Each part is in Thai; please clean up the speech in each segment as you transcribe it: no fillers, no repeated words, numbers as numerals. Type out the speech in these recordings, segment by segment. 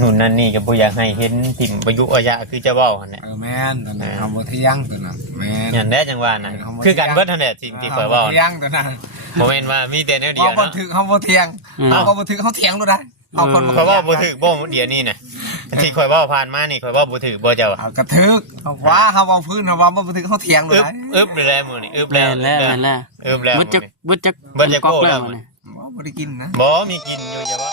นู่นนั่นนี่ก็บ่อยากให้เห็นถิ่มประยุกต์ระยะคือจะเว้าหั่นแหละแม่นตัวนั้นเฮาบ่เที่ยงตัวนั้นแม่น อย่างแน่จังว่าน่ะคือกันเบิดเท่านั้นสิ่งที่ข่อยเว้า เที่ยงตัวนั้น บ่แม่นว่ามีแต่แนวเดียว เฮาบ่ เนาะ ถึกเฮาบ่เที่ยงเฮาบ่ถึกเฮาเที่ยงดูได้เฮาคน ข่อยเว้าบ่ถูกบ่เดี๋ยวนี้น่ะที่ข่อยเว้าผ่านมานี่ข่อยเว้าบ่ถูกบ่เจ้า เฮากระถึกเฮาว่าเฮาเว้าพื้นเฮาว่าบ่ถึกเฮาเที่ยงดูได้ อึบแล้วมื้อนี้อึบ แล้ แล้ว วแล้ว อึบแล้ว บึดจักบึดจัก บึดจัก ก๊อก โก้ แล้ว แล้ว มันนี่ บ่ได้กินนะ บ่มีกินอยู่จะว่า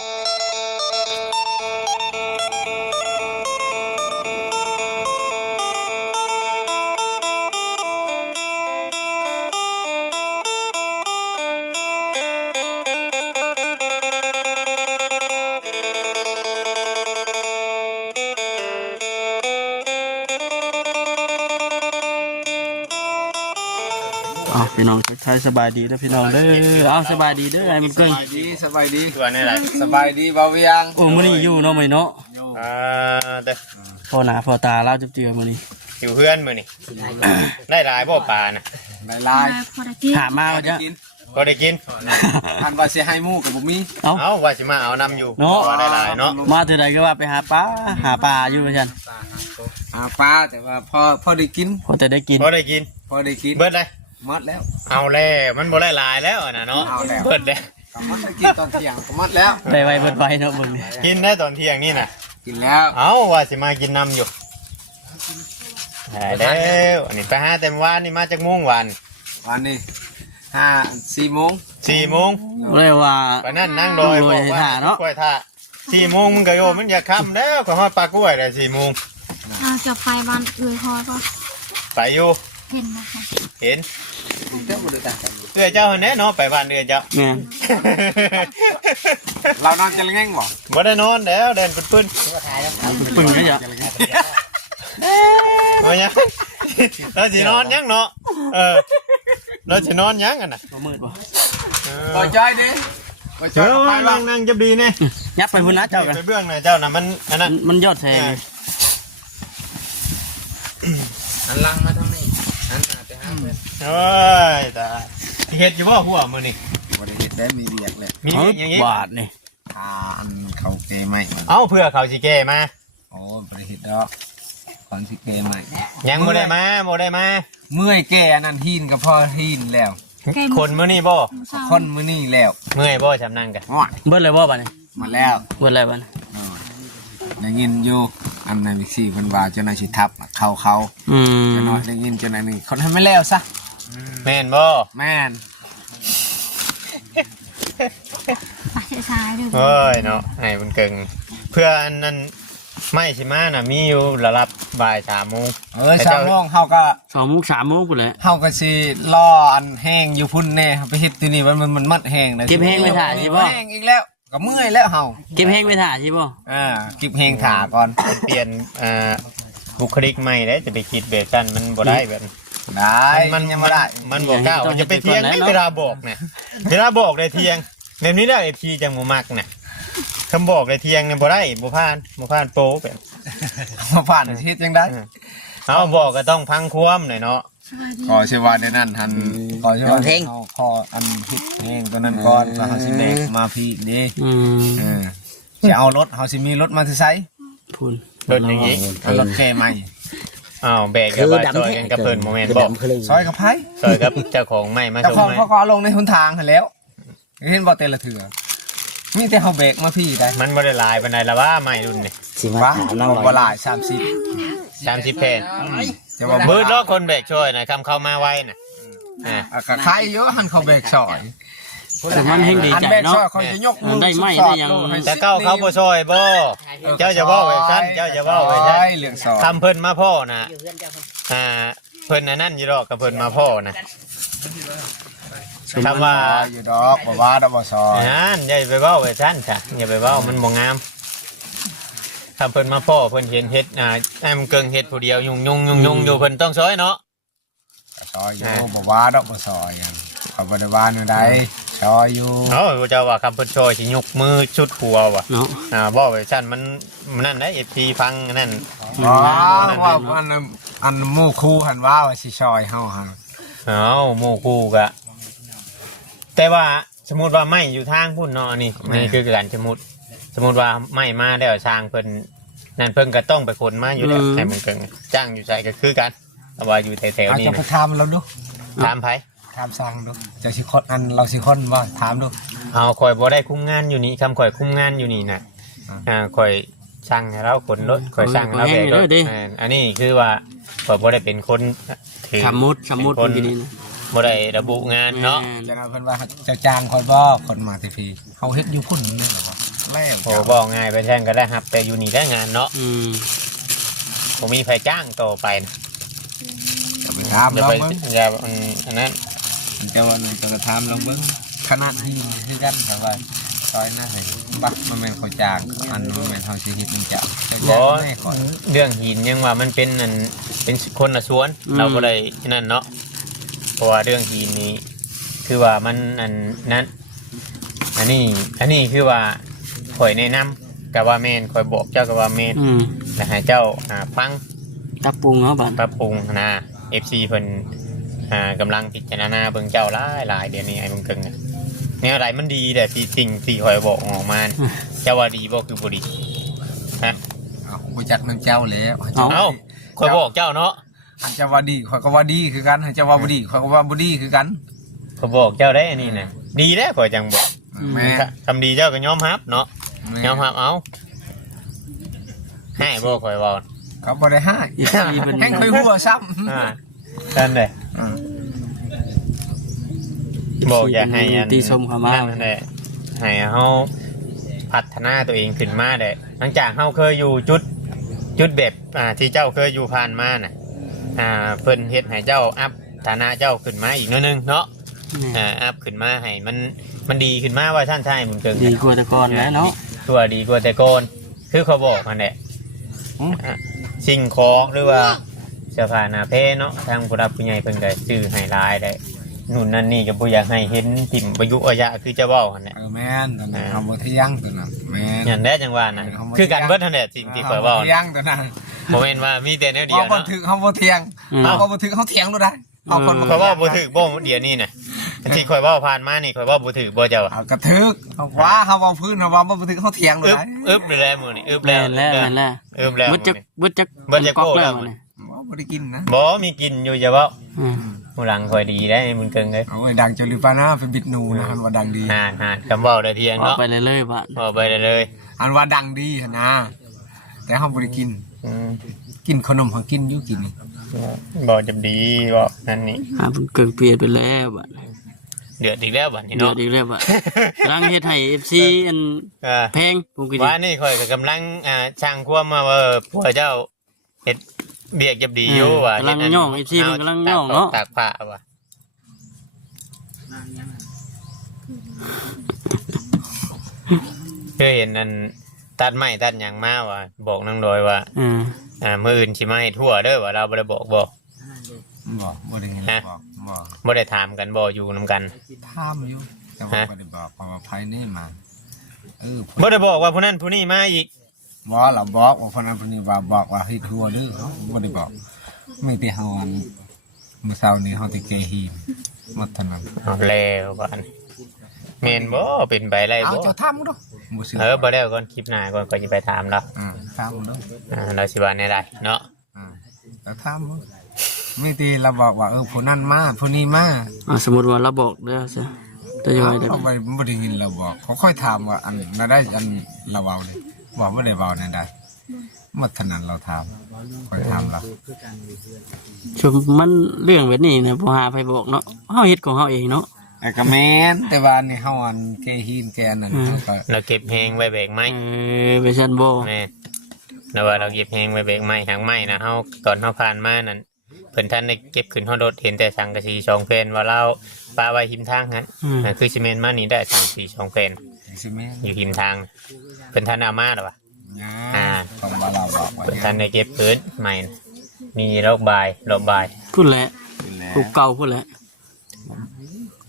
พี่น้องทักทายสบายดีเด้อพี่น้องเด้อสบายดีเด้อไอ้มันเก่ง สบายดี ตัวนี้แหละ สบายดีบ่เวียง โอ้มื้อนี้อยู่เนาะมื้อเนาะ แต่ พอหน้าพอตาเราจับเจือมื้อนี้ อยู่เพื่อนมื้อนี่ได้หลายบ่ปลาน่ะ หลาย ถามมาว่าจะ ก็ได้กิน อันว่าสิให้หมู่ก็บ่มี เอ้า เอาว่าสิมาเอานำอยู่ เนาะ ว่าได้หลายเนาะ มาเท่าใดก็ว่าไปหาปลาอยู่ว่าซั่น ปลาแต่ว่าพอได้กิน พอแต่ได้กิน บ่ได้กิน พอได้กิน เบิดเลย หมดแล้ว เอาแล้วมันบ่ได้หลายแล้วน่ะเนาะ เอาแล้ว เบิดแล้ว ก็หมดได้กินตอนเที่ยงก็หมดแล้ว ได้ไวเบิดไวเนาะเบิ่งนี่ กินได้ตอนเที่ยงนี่น่ะ กินแล้ว เอาว่าสิมากินนำอยู่ได้แล้วอันนี้ไปหาแต่เมื่อวานนี่มาจากโมงวัน วันนี้4 โมง 4 โมง เลยว่า ไปนั่นนั่งรอย โด บ ย อกว่า ท่าเนาะ กล้วยท่า4 โมงมึงก็โยมันอยากค่ำแล้วก็ฮอดปลากล้วยได้4 โมง จะไปบ้านเอื้อยพอปะ ไปอยู่ เห็นนะคะ เห็น เด้อบ่ได้ตา เอื้อเจ้าแน่เนาะไปบ้านเอื้อเจ้า แม่น เรานอนจะแง่งบ่ บ่ได้นอนแล้วเดินปื้น ปึ้งก็อย่า ๆว่ายังเราสินอนยังเนาะเราสินอนยังกันน่ะ บ่มืดบ่ บ่จอยดิบ่จ เอ อย อ ไปบ่ นั่งจะดีเนี่ย ยับไปพุ่นนะเจ้ากัน ไปเบื้องน่ะเจ้าน่ะมันอันนั้น มันยอดแทง หันหลังมาทางนี้หันหน้าไปหาเพิ่น โอ้ยตายเฮ็ดอยู่บ่หัวมื้อนี่ บ่ได้เฮ็ดได้มีเรียกเลย มีอย่างงี้ บาทนี่ อันเขาเกใหม่ เอ้าเพื่อเขาสิแก้มา โอ้บ่ได้เฮ็ดดอกก่อนสิเกใหม่ ยังบ่ได้มาบ่ได้มา เมื่อยแก่อันนั้นหินก็พอหินแล้ว คนมื้อนี้บ่ คนมื้อนี้แล้ว เมื่อยบ่ชำนั่งกัน อ้อ เบิดเลยบ่บัดนี้ มาแล้ว เบิดเลยบัดนี้ ได้ยินอยู่อันนั้นวิซี่เพิ่นว่าเจ้านายสิทับเขา เจ้าน้อยได้ยินเจ้านายนี่คนให้ไม่แล้วซะ แม่นบ่ แม่น ไปชายๆด้วย เอ้ยเนาะให้มันเก่งเพื่ออันนั้นไม่สิมาน่ะมีอยู่ระดับบ่าย3 โมง สามโมงเฮาก็ 2 โมง 3 โมงพุ่นแหละ เฮาก็สิรออันแห้งอยู่พุ่นแน่ไปเฮ็ดที่นี่มันมัดแห้งนะ เก็บแห้งไว้ถ่าสิบ่ แห้งอีกแล้วก็เมื่อยแล้วเฮา เก็บแห้งไว้ถ่าสิบ่ เก็บแห้งถ่าก่อน เปลี่ยนบุคลิกใหม่ได้จะไปคิดแบบนั้นมันบ่ได้แบบ ได้ มัน ยังบ่ได้ มันบอกก้าวจะไปเที่ยงไม่เวลาบอกเนี่ยเวลาบอกได้เที่ยงแบบนี้ได้ทีจังบ่มักน่ะคำบอกได้เที่ยงเนี่ยบ่ได้บ่ผ่านโปรแบบ มาผ่านเฮ็ดจังได้ เอาบอกก็ต้องพังความหน่อยเนาะ ขอชื่อว่าในนั้นหันขอชื่อว่าเอาขออันเฮ็ดแห้งตัวนั้นก่อนแล้วเฮาสิแบกมาพี่เด้ จะเอารถเฮาสิมีรถมาที่ไส พุ่น รถอย่างนี้ เอารถแก่ใหม่ อ้าวแบกกับว่าซอยกันกับเพิ่นโมเมนต์บอก ซอยกับไผ ซอยกับเจ้าของใหม่มา เจ้า ส่ง ของ ใหม่ เขาก็เอาลงในหนทางหั่นแล้วเห็นบ่แต่ละเถื่อมีแต่เฮาแบกมาพี่ได้ มันบ่ได้หลายปานใดละว่าใหม่รุ่นนี่ สิมา ว่า ถามน้อง บ่หลาย30 แผ่น จะว่า มืดล้อคนแบกช่วยนะคำเข้ามาไว้น่ะก็ขายเยอะหันเขาแบกซอย แต่มันเฮงดี อัน ใจ แบก เนาะ ซอยเขาจะยกมือ ได้ไหมได้ยัง แต่เก้าเขาบ่ช่วยบ่เจ้าจะเว้าไว้ซั่นเจ้าจะเว้าไว้ซั่น เรื่องซอย คำเพิ่นมาพ่อน่ะเพิ่นนั่นอยู่ดอกกับเพิ่นมาพ่อน่ะคำว่า อยู่ดอกบ่ว่าดอกบ่ซอย นั่นอย่าไปเว้าไว้ซั่นจ้ะอย่าไปเว้ามันบ่งามคำเพิ่นมาพ่อเพิ่นเห็นเฮ็ดแอมเกิงเฮ็ดผู้เดียวยุ่งอยู่เพิ่นต้องช่วยเนาะ ซอยอยู่บ่ว่าดอกบ่ซอยอย่างเขาบ่ได้ว่าแนวใดซอยอยู่ เจ้าว่าคำเพิ่นช่วยสิยกมือชุดหัวว่ะ เนาะ บ่ไว้ซั่นมันนั่นได้ FP ฟังนั่น อ๋อว่าอันหมู่คู่หันว่าสิซอยเฮาหั่น หมู่คู่กะแต่ว่าสมมุติว่าไม่อยู่ทางพุ่นเนาะนี่คือการสมมุติ สมมุติว่าไม่มาแล้วช่างเพิ่นนั่นเพิ่นก็ต้องไปขนมาอยู่แล้วให้มันเกิงจ้างอยู่ใส่ก็คือกันแต่ว่าอยู่แถวๆ อาจ นี้ จะไป นะ ถามเราดู ถามไผ ถามสั่งดูจะสิคนอันเราสิคนบ่ถามดู เอาข่อยบ่ได้คุมงานอยู่นี่คำข่อยคุมงานอยู่นี่น่ะข่อยช่างให้เราขนรถข่อยช่างให้เราแบกรถอันนี้คือว่าข่อยบ่ได้เป็นคนถือ สมมุติเมื่อกี้นี้นะ บ่ได้ระบุงานเนาะ จะเอาเพิ่นว่าจะจ้างคนบ่คนมาทีพีเขาเฮ็ดอยู่พุ่นนี่แหละบ่แล้ว โอ้บอกง่ายไปแท่งก็ได้ครับ แต่อยู่นี่ได้งานเนาะ ผมมีไฟจ้างต่อไปนะ จะไปถาม อย่า ลอง ไป เบิ่ง อย่าอันนั้น จะวันนี้จะถามลองเบิ่งขนาดที่คือกันแต่ว่าซอยหน้าให้บักมันแม่นเขาจ้างอันมันแม่นเขาสิเฮ็ดมันจะ บอ ให้ก่อน เรื่องหินยังว่ามันเป็นอันเป็นคนละสวน เราก็ได้นั่นเนาะเพราะว่าเรื่องหินนี้คือว่ามันอันนั้นอันนี้คือว่าข่อยแนะนำกับว่าเมนข่อยบอกเจ้ากับว่าเมนและให้เจ้าฟัง ปรับปรุงเนาะบัด ปรับปรุงนะ FC เพิ่นกำลังพิจารณาเบิ่งเจ้าหลายเดี๋ยวนี้ไอ้เบิ่งเกิงเนี่ยอะไรมันดีแต่ที่สิ่งที่ข่อยบอกออกมาเจ้าว่าดีบ่คือบ่ดีฮะ เอาบ่จักนำเจ้าแล้ว เอ้าข่อยบอกเจ้าเนาะ อันจะว่าดีข่อยก็ว่าดีคือกันอันจะว่าบ่ดีข่อยก็ว่าบ่ดีคือกัน ข่อยบอกเจ้าได้อันนี้น่ะดีแล้วข่อยจังบอก แม่ ทำดีเจ้าก็ยอมรับเนาะยอมรับเอาให้บ่ข่อยเว้า เขาบ่ได้ให้ อีกทีเป็น แห้งค่อยหัวซ้ำ นั่นแหละบอกอย่าให้อัน ตีชมเขามา นั่นแหละให้เฮาพัฒนาตัวเองขึ้นมาได้หลังจากเฮาเคยอยู่จุดแบบที่เจ้าเคยอยู่ผ่านมาน่ะเพิ่นเฮ็ดให้เจ้าอัพฐานะเจ้าขึ้นมาอีกนิดนึงเนาะอัพขึ้นมาให้มันดีขึ้นมาว่าท่านชายมึงเกิง ดีกว่าแต่ก่อนแล้วเนาะ ตัวดีกว่าแต่ก่อนคือเขาบอกมันแหละสิ่งของหรือว่าเสื้อผ้าหน้าเพเนาะทางผู้รับผู้ใหญ่เพิ่นก็ซื้อให้หลายได้นู่นนั่นนี่ก็บ่อยากให้เห็นติ่มประยุกต์ระยะคือจะเว้าหั่นแหละ แม่นตอนนั้นเฮาบ่เที่ยงตอนนั้นแม่น อย่างแรกจังว่าน่ะคือการเบิดนั่นแหละสิ่งที่ข่อยเว้า เที่ยงตอนนั้น บ่แม่นว่ามีแต่แนวเดี เดี ย ยว วบ่ เนาะ ถึงเฮาบ่เที่ยงเฮาบ่ถึงเฮาเที่ยงรู้ได้เอาคน ข่อยเว้าบ่ถูกบ่เดี๋ยวนี้น่ะที่ข่อยเว้าผ่านมานี่ข่อยเว้าบ่ถูกบ่เจ้า เอากระทึกเฮาว่าเฮาเว้าพื้นเฮาว่าบ่ถึงเฮาเที่ยงรู้ได้ อึบเลยมื้อนี้อึบแล้ว แล้ว อึบแล้ว บึดจัก เบิดจัก ก๊อก โก้แล้ แล้ว ว เนี่ย บ่ได้กินนะ บ่มีกินอยู่จะเว้าผู้หลังข่อยดีได้มึงเกิงเลย โอ้ยดังจนลืมปานะเป็นบิดนูนะอันว่าดังดี คำเว้าได้เทียง ออก เนาะ ไปเรื่อยๆบัด เว้าไปเลย อันว่าดังดีหั่นนะแต่เฮาบ่ได้กิน กินขนมเฮากินอยู่กิน บ่จะดีบ่นั่นนี่ มันเกินเปลี่ยนไปแล้วบัด เดือดอีกแล้วบัดนี้ เดือ เนาะ ดอีกแล้วบัดกำลังเฮ็ดให้ FC อันแพงผมก็ดี ว่านี่ข่อยก็กำลังช่างความมาว่าผัวเจ้าเฮ็ดเบียกจะดีอยู่ว่าก ำลังย่อง FC มันกำลังย่องเนาะ ตากผ้าว่ะเคยเห็นนั่นตัดไม้ตัดหยังมาว่ะบอกนางดอยว่ามื้ออื่นสิมาให้ทั่วเด้อว่าเราบ่ได้บอกบ่ บ่ได้ยินบอกบ่ บ่ได้ถามกันบ่อยู่นํกัน ถามอยู่แต่ว่าบ่ได้บอกว่าภายในมาบ่ได้บอกว่าผู้นั้นผู้นี้มาอีก บ่เราบอกว่าคนนั้นคนนี้ว่าบอกว่าเฮ็ดหัวเด้อเฮาบ่ได้บอกมีแต่เฮาอันมื้อเช้านี้เฮาสิแก้หีบหมดเท่านั้น เอาแล้วบ้านแม่นบ่เป็นไปได้ เอา บ่ เจ้าทำดูบ่ซื้อ บ่แล้วก่อนคลิปหน้าก่อนก็สิไปถามเรา ทำดู เราสิว่าแนวใดเนาะ เจ้าทำดูมีแต่เราบอกว่าผู้นั้นมาผู้นี้มา สมมุติว่าเราบอกเด้อซะจะยังไงเด้อ เอาไปบ่ได้ยินเราบอกเขาค่อยถามว่าอันน่ะได้อันเราเว้าเลยบอกบ่ได้เว้านั่นได้หมดเท่านั้นเราถามค่อยถามเรา ชุมมันเรื่องแบบนี้นะบ่หาไผบอกเนาะเฮาเฮ็ดของเฮาเองเนาะ แต่ก็แม่นแต่ว่านี่เฮาอันแกหินแกนั่นก็ เราเก็บแฮงไว้แบกไม้ ไปซั่นบ่ แม่แล้วว่าเราเก็บแฮงไว้แบกไม้หางไม้นะเฮาก่อนเฮาผ่านมานั่นเพิ่นท่านได้เก็บขึ้นฮอดรถเห็นแต่สังกะสี2แผ่นว่าเราปาไว้หิมทางหั่นคือซีเมนต์มานี่ได้สังกะสี2แผ่น สิแม่ อยู่หิมทางเพิ่นท่านเอามาแล้วว่ะ ต้องมาเราบอกว่า เพิ่นท่านได้เก็บพื้นใหม่มีรอกบายพูดแหละกูเก่าพูดแหละ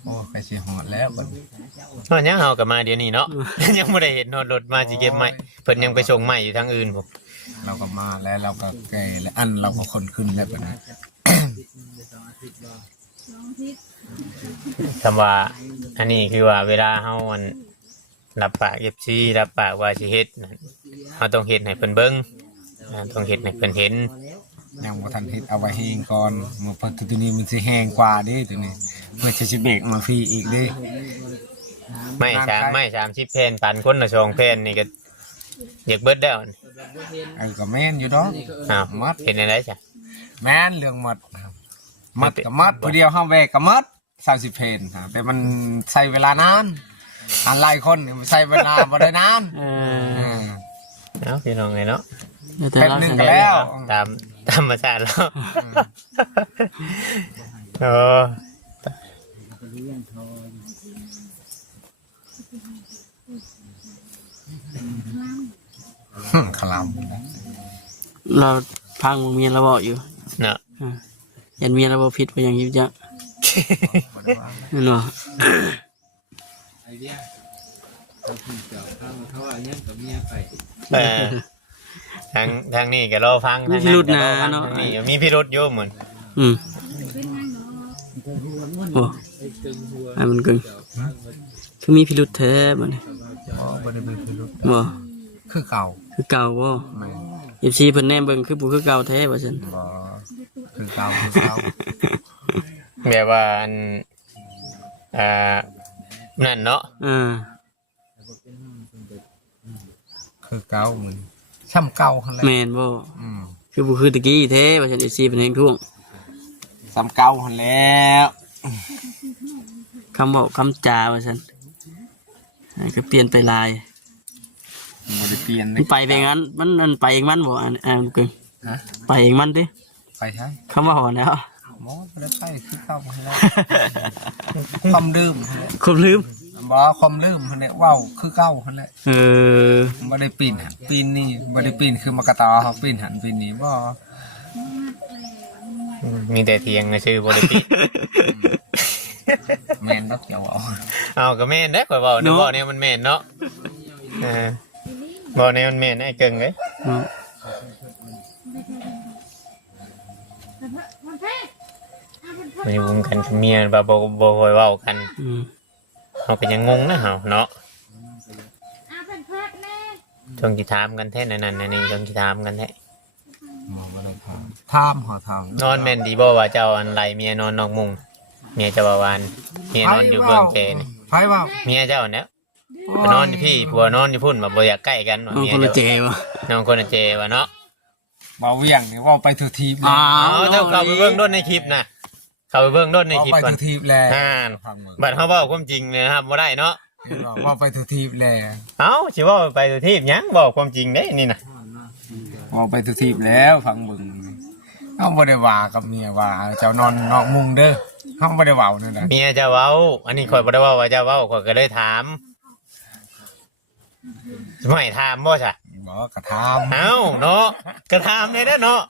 โอ้ไปสิหอดแล้วบัด ตอนนี้เฮาก็มาเดี๋ยวนี้เนาะ ยังบ่ได้เห็นฮอดรถมาสิเก็บไม้เพิ่นยังไปส่งไม้อยู่ทางอื่นผม เราก็มาแล้วเราก็แก่แล้วอันเราก็คนขึ้นแล้วบัดนี้ คำว่าอันนี้คือว่าเวลาเฮาอัน รับปาก FC รับปากว่าสิเฮ็ดเฮาต้องเฮ็ดให้เพิ่นเบิ่งต้องเฮ็ดให้เพิ่นเห็น ยังบ่ทันเฮ็ดเอาไว้แห้งก่อนมื้อเพิ่นตัวนี้มันสิแห้งกว่าเด้ตัวนี้เพื่อจะสิเบรกมาฟรีอีกเด้ ไม่30แผ่นปันคนละ2แผ่นนี่ก็อยากเบิดแล้ว ก็แม่นอยู่ดอก อ้าวมัดเห็นอะไรจ้ะ แม่นเรื่องมัดก็มัดผู้เดียวเฮาแวกก็มัด30เพนแต่มันใช้เวลานานอันหลายคนมันใช้เวลาบ่ได้นาน เนาะพี่น้องไงเนาะ แต่ แป๊บ เรา นึงก็แล้ว ตามธรรมชาติแล้วโอ้ คลาม เราพังเมียเราบอกอยู่ เนาะ ยันเมียเราบอกผิดไปอย่างยิบยักนั่นเนาะ เออทางนี้ก็รอฟัง มีพิรุษนะ ทาง เนาะ นี้มีพิรุษอยู่เหมือน โอ้มันกึ่งคือมีพิรุษแท้บ่เนี่ย บ่ได้มีพิรุธ บ่ คือเก่า คือเก่าบ่ แม่น FC เพิ่นแนมเบิ่งคือบ่คือเก่าแท้ว่าซั่น บ่คือเก่าคือเก่า แบบว่าอันนั่นเนาะ คือเก่ามันซ้ำเก่าหั่นแหละ แม่นบ่คือบ่คือตะกี้แท้ว่าซั่น FC เพิ่นแฮงท่วง ซ้ำเก่าหั่นแล้ว คำบอกคำจาว่าซั่นก็เปลี่ยนไปหลาย บ่ได้เปลี่ยน มันไปเองงั้นมันไปเองมันบ่กึ่ง ฮะ ไปเองมันดิ ไปใช่ คำว่าหอนแล้ว หมอบ่ได้ไปคือเก่าหั่นแล้วความดื่มหั่นแหละ คมลืม บ่ความลืมหั่นแหละว้าวคือเก่าหั่นแหละ อ บ่ได้ปีนหันปีนนี่บ่ได้ปีนคือมากระตอเขาปีนหันปีนนี่บ่ มีแต่เทียงชื่อบริปิ แม่นดอกเจ้าเอา เอาก็แม่นเด้อข่อยบอกนึกว่าเนี่ยมันแม่นเนาะบอกเนี่ยมันแม่นไอ้เกิงเลย เนาะ มันอยู่กันกับเมียบ่บ่ค่อยเว้ากัน เฮาก็ยังงงนะเฮาเนาะจงสิถามกันแท้นั่นนี่จงสิถามกันแท้ หมอบ่ได้ถามหอถาม นอนแม่นดีบ่ว่าเจ้าอันไรเมียนอนนอกมุ้งเมียเจ้าว่าวานเมียนอนอยู่เบื้องแกนี่ ไผว่า เมียเจ้าเนี่ยนอนอยู่พี่ผัวนอนอยู่พุ่นบ่อยากใกล้กันว่า น้อง เมีย คนละ เจ้า เจวะ น้องคนละเจว่าเนาะ บ่เวียงนี่เว้าไปทุกที อ้า เจ้าเข้าไปเบิ่งโดนในคลิปนะเข้าไปเบิ่งโดนในคลิป ไป ก่อน ทุกทีแล้ว ฟังบัดเฮาเว้าความจริงเลยนะครับบ่ได้เนาะ เว้าไปทุกทีแล้ว เอ้าสิเว้าไปตัวทีบหยังบอกความจริงเด้นี่น่ะ เว้าไปทุกทีแล้วฟังเบิ่งเฮาบ่ได้ว่ากับเมียว่าเจ้านอนนอกมุงเด้อเฮาบ่ได้เว้านั่นน่ะ เมียจะเว้าอันนี้ข่อยบ่ได้เว้าว่าจะเว้าข่อยก็เลยถามไม่ถามบ่ซะ บ่ก็ถาม เอ้าเนาะก็ถามได้เด้อเนาะ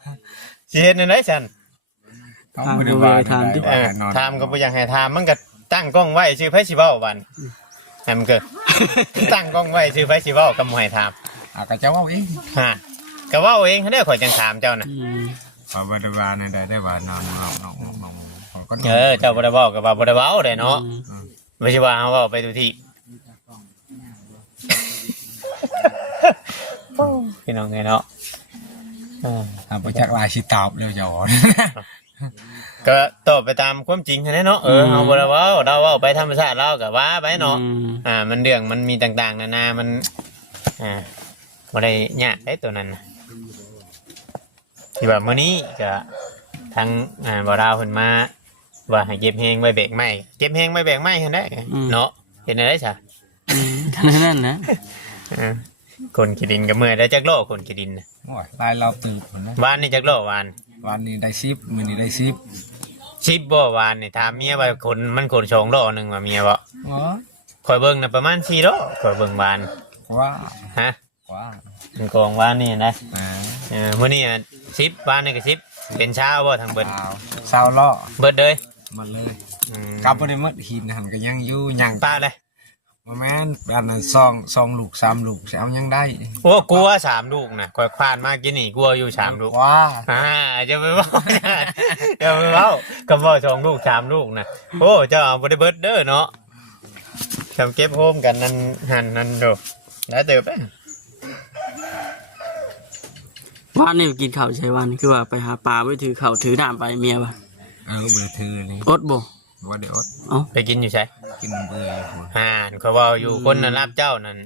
สิเฮ็ดจังได๋ซั่น เฮาบ่ได้ว่าถามก็บ่อยากให้ถามมันก็ตั้งกล้องไว้ชื่อไผสิเว้าบัดให้มันเกิด ตั้งกล้องไว้ชื่อไผสิเว้าก็บ่ให้ถาม ก็จะเว้าเอง ฮะก็เว้าเองเด้อข่อยจังถามเจ้าน่ะ เขาบ่ได้ว่านั่นได้ว่านอนก็ เจ้าบ่ได้เว้าก็ว่าบ่ได้เว้าได้เนาะไม่ใช่ว่าเฮาเว้าไปทุกที่ พี่น้องไงเนาะ ไปจากลายชิตอบเร็วจะอ่อน ก็ตอบไปตามความจริงแค่นั้นเนาะเอาบ่ได้เว้าเราเว้าไปธรรมชาติเราก็ว่าไปเนาะมันเรื่องมันมีต่างๆนานามันบ่ได้ยากได้ตัวนั้นนะที่ว่ามื้อนี้ก็ทั้งบ่ดาวเพิ่นมาว่าให้เก็บแฮงไว้แบกไม้เก็บแฮงไว้แบกไม้หั่นได้เนาะเห็นได้ซะ นั่นนะ คนขี้ดินก็เมื่อยได้จักโลคนขี้ดินน่ะ โอ้ยลายเราตื่นนะ วานนี่จักโลวาน วันนี้ได้10มื้อนี้ได้10 10บ่วานนี่ถามเมียว่าคนมันคน2โลนึงว่าเมียบ่ อ๋อ ข่อยเบิ่งน่ะประมาณ4โลข่อยเบิ่งวาน ว่า ฮะ ว่า มันกองวานนี่นะ อ่า มื้อนี้10วานนี่ก็10เป็นเช้าบ่ทั้งเบิด สาวล้อ เบิดเลย มาเลยกลับบ่ได้หมดหินหันก็ยังอยู่ยัง ป้าเลย บ่แม่นอันนั้น2ลูก3ลูกสิเอายังได้ โอ้กลัว3ลูกน่ะข่อยผ่านมากินนี่กลัวอยู่3ลูก ว่า จะไปเว้าจะไปเว้าก็บ่2ลูก3ลูกน่ะโอ้เจ้าเอาบ่ได้เบิดเด้อเนาะ ทำเก็บโฮมกันนั่นหันนั่นโดแล้วเติบไป ว่านนี่กินข้าวใช่วันคือว่าไปหาปลาไว้ถือข้าวถือน้ำไปเมียป่ะ เบื่อเธอเลย อดบ่ ว่าเดี๋ยว ไปกินอยู่ใช่ กินเบื่อ เขาว่าอยู่คนนั้นรับเจ้านั่น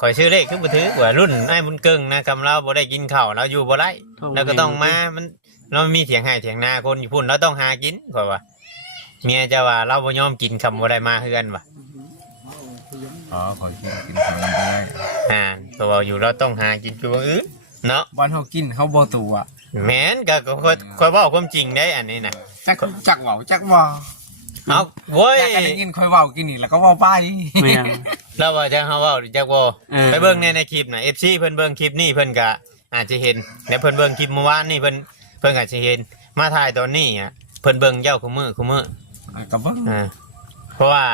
คอยชื่อเลขขึ้นมาถือว่ารุ่นไอ้บุญเกิงนะคำเราบ่ได้กินข้าวเราอยู่บ่ได้แล้วก็ต้องมามันเรามีเถียงให้เถียงนาคนอยู่พุ่นเราต้องหากินคอยว่าเมียจะว่าเราบ่ยอมกินคำบ่ได้มาเฮือนว่ะ ขอกินของได้ เขาว่าอยู่เราต้องหากินคือว่าเนาะ วันเขากินเขาบ่ตัว แม่นก็คอยบอกความจริงได้อันนี้นะ จักเว้าจักว่า เอาโว้ย อยากได้ยินค่อยเว้ากินนี่แล้วก็เว้าไป ไม่ยัง เราว่าจะเฮาเว้าจักบ่ไปเบิ่งในคลิปน่ะ FC เพิ่นเบิ่งคลิปนี้เพิ่นก็อาจจะเห็นแล้วเพิ่นเบิ่งคลิปเมื่อวานนี่เพิ่นอาจจะเห็นมาถ่ายตอนนี้อ่ะเพิ่นเบิ่งเจ้าคุมื้อก็เบิ่ง เพราะว่า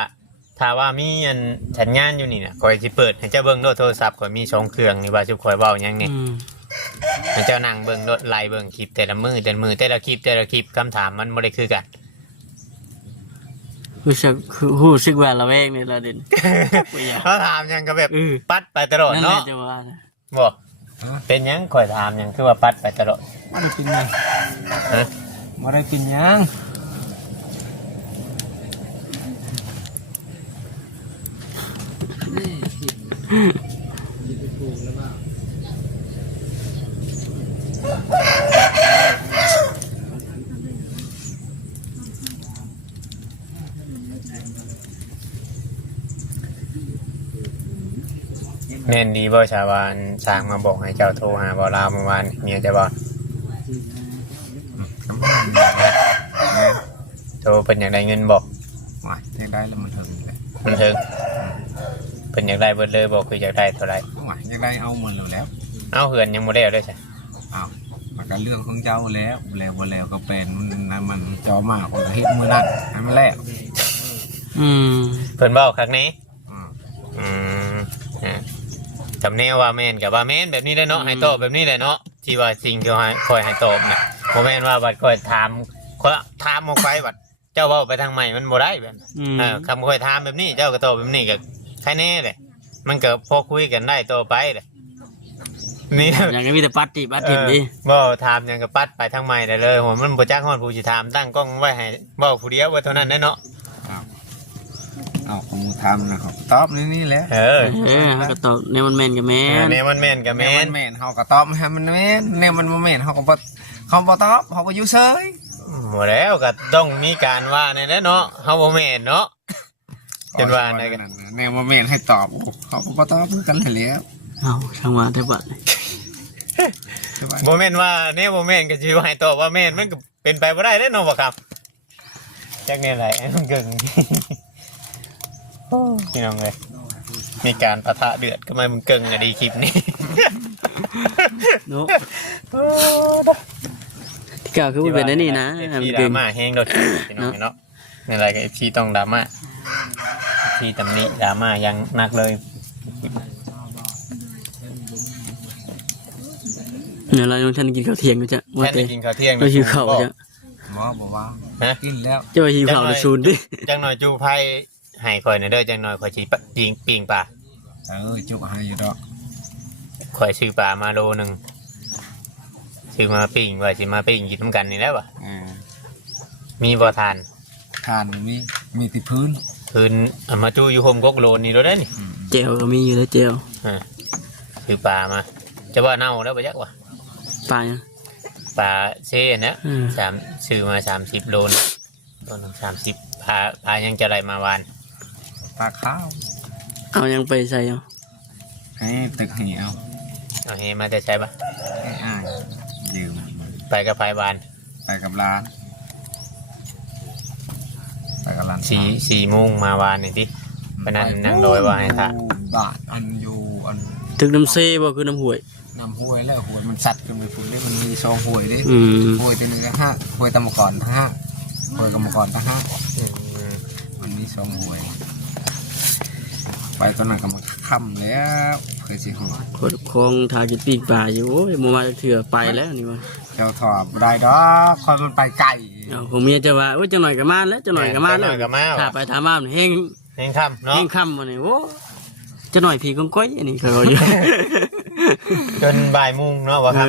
ถ้าว่ามีอันสัญญาณอยู่นี่น่ะข่อยสิเปิดให้เจ้าเบิ่งโทรศัพท์ข่อยมี2เครื่องนี่ว่าสิข่อยเว้าหยังนี่ให้เจ้านั่งเบิ่งรถไล่เบิ่งคลิปแต่ละมื้อแต่ละคลิปคำถามมันบ่ได้คือกัน รู้สึกว่าระแวงนี่ละเด่น เขาถามหยังก็แบบปัดไปตลอดเนาะบ่เป็นหยังข่อยถามหยังคือว่าปัดไปตลอด บ่ได้กินหยังบ่ได้กินหยัง แม่นดีบ่ชาวบ้านสร้างมาบอกให้เจ้าโทรหาบ่ลาวเมื่อวานเมียจะบ่โทรเพิ่นอยากได้เงินบ่ ว่าได้แล้วมันถึงเลย มันถึงเพิ่นอยากได้เบิดเลยบ่คืออยากได้เท่าไหร่ ว่าอยากได้เอาหมดแล้ว เอาเฮือนยังบ่ได้เอาเลยใช่ อ้าวมันก็เรื่องของเจ้าแล้วบ่แล้วก็เป็นมันเจ้ามากกว่าเฮ็ดมื้อนั้นให้มันแล้ว เพิ่นเว้าครั้งนี้จำแนวว่าแม่นกับว่าแม่นแบบนี้เลยเนาะให้ตอบแบบนี้เลยเนาะที่ว่าสิ่งที่คอยให้ตอบน่ะโมแม่นว่าบัดคอยถามออกไปบัดเจ้าเว้าไปทางใหม่มันบ่ได้แบบคำคอยถามแบบนี้เจ้าก็ตอบแบบนี้ก็แค่นี้เลยมันก็พอคุยกันได้ต่อไปเลยนี่อย่างนี้มีแต่ปัดดิ บ่ถามอย่างกับปัดไปทางใหม่ได้เลยโหมันบ่จักฮอดผู้สิถามตั้งกล้องไว้ให้เว้าผู้เดียวไว้เท่านั้นแน่เนาะผมทำนะครับตอบนี่แหละเขาก็ตอบเนี่ยมันแม่นกับแม่นเนี่ยมันแม่นกับแม่นเขาก็ตอบให้มันแม่นเนี่ยมันแม่นเขาก็บ่ตอบเขาก็อยู่เฉย หมดแล้วก็ต้องมีการว่าในนั้นเนาะเฮาบ่แม่นเนาะเป็นว่าในกันแนวบ่แม่นให้ตอบเขาก็บ่ตอบกันแล้วเอาช่างว่าได้บัดบ่แม่นว่าเนี่ยบ่แม่นก็สิว่าให้ตอบว่าแม่นมันก็เป็นไปบ่ได้เด้เนาะบ่ครับจักแนวไหนมันเกิงพี่น้องเลยมีการปะทะเดือดก็มามึงเกิงอะดีคลิปนี้เนาะที่กล่าวคือมันเป็นนี่นะพี่ดราม่าแห้งโดดพี่น้องเนาะในอะไรกับพี่ต้องดราม่าพี่ตำหนิดราม่ายังหนักเลยเนี่ยเราต้องฉันกินข้าวเที่ยงกูจะแค่กินข้าวเที่ยงเราหิวข้าวจะหมอบอกว่ากินแล้วจะไปหิวข้าวในซูนดิจังหน่อยจูไพ่ให้ข่อยในเด้อจังหน่อยข่อยสิปิงปลาจุกให้อยู่ดอกข่อยซื้อปลามาโลนึงซื้อมาปิ้งว่าสิมาปิ้งกินกันนี่แล้ววะมีบ่ทานมีติพื้นมาจูอยู่โฮมกกโลนี่แล้วได้นี่เจลก็มีอยู่แล้วเจลซื้อปลามาจะว่าเน่าแล้วบ่ยักวะปลาเซ่นะซื้อมา30 โลตัวนึง30ปลายังจะไรมาวานปลาข้าวเอายังไปใส่เอาให้ตึกให้เอาเฮมาจะใช่ปะยืมไปกับไฟบานไปกับร้าน4 โมงมาวานนี่ที่พนันนั่งโดยว่าให้ท่าบาทอันอยู่อันถึงน้ำเซ่บ่คือน้ำห่วยแล้วห่วยมันสัตว์กันไปฝุ่นเลยมันมีซองห่วยเลยห่วยตัวนึงก็5ห่วยตะมก่อน5ห่วยกรรมกร5มันมีซองห่วยไปตอนนั้นก็มาค่ำแล้วเคยสิหัวคงทาจิตปีกป่าอยู่โอ้ยโมมาเถื่อไปแล้วนี่วะเจ้าถอดได้ดอกคอยมันไปไกลผมเมียจะว่าโอ้ยจะหน่อยกับมาแล้วจะหน่อยกับมาแล้วถ้าไปทำบ้านเฮง งค่ำเนาะ เองค่ำบ่นี่โอ้จะหน่อยผีกองก้อยอันนี้เขาอยู่ จนบ่ายโมงเนาะว่าครับ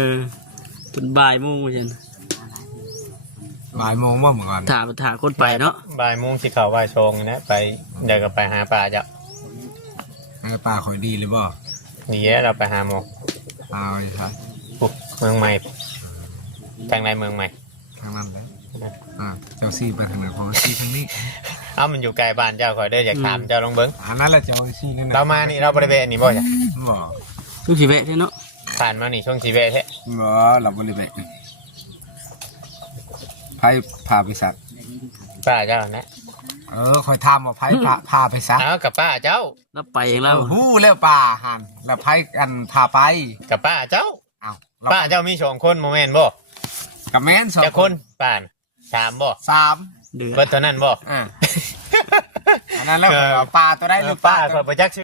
จนบ่ายโมงว่าซั่น บ่ายโมงว่าเหมือนกัน ถ่าคนไปเนาะ บ่ายโมงสิเข้าบ่ายโชงนะไปเดี๋ยวก็ไปหาปลาจ้ะ ให้ป่าคอยดีหรือบ่ นี่แหละเราไปหาหมอ เอาเลยครับ ปุ๊บเมืองใหม่ทางไหนเมืองใหม่ ทางนั้นแหละเจ้าซี่ไปทางไหนพอซี่ทางนี้ เอ้ามันอยู่ไกลบ้านเจ้าคอยเด้ออยากถามเจ้าลองเบิ้ง อันนั้นแหละเจ้าซี่นั่นน่ะ เรามานี่เราบริเวณนี่บ่จ้ะ บ่ ทุกสิแวะเด้เนาะ ผ่านมานี่ช่วงชีเวแท้ บ่เราบริเวณไพ่พาไปสัก ป้าเจ้านะ คอยทำว่าไพ่พาไปสัก เอากับป้าเจ้า แล้วไปเองแล้ว หู้แล้วป่าหันแล้วไพ่กันพาไป กับป้าเจ้า อ้าว ป้าเจ้ามีสองคนโมเมนต์บ่ กับแม่นสอง จะคนป้าน่ะสามบ่ สาม เดือด เบิดเท่านั้นบ่ อันนั้นแล้วปลาตัวได้หรือ ป้า ปลา คอยประจักษ์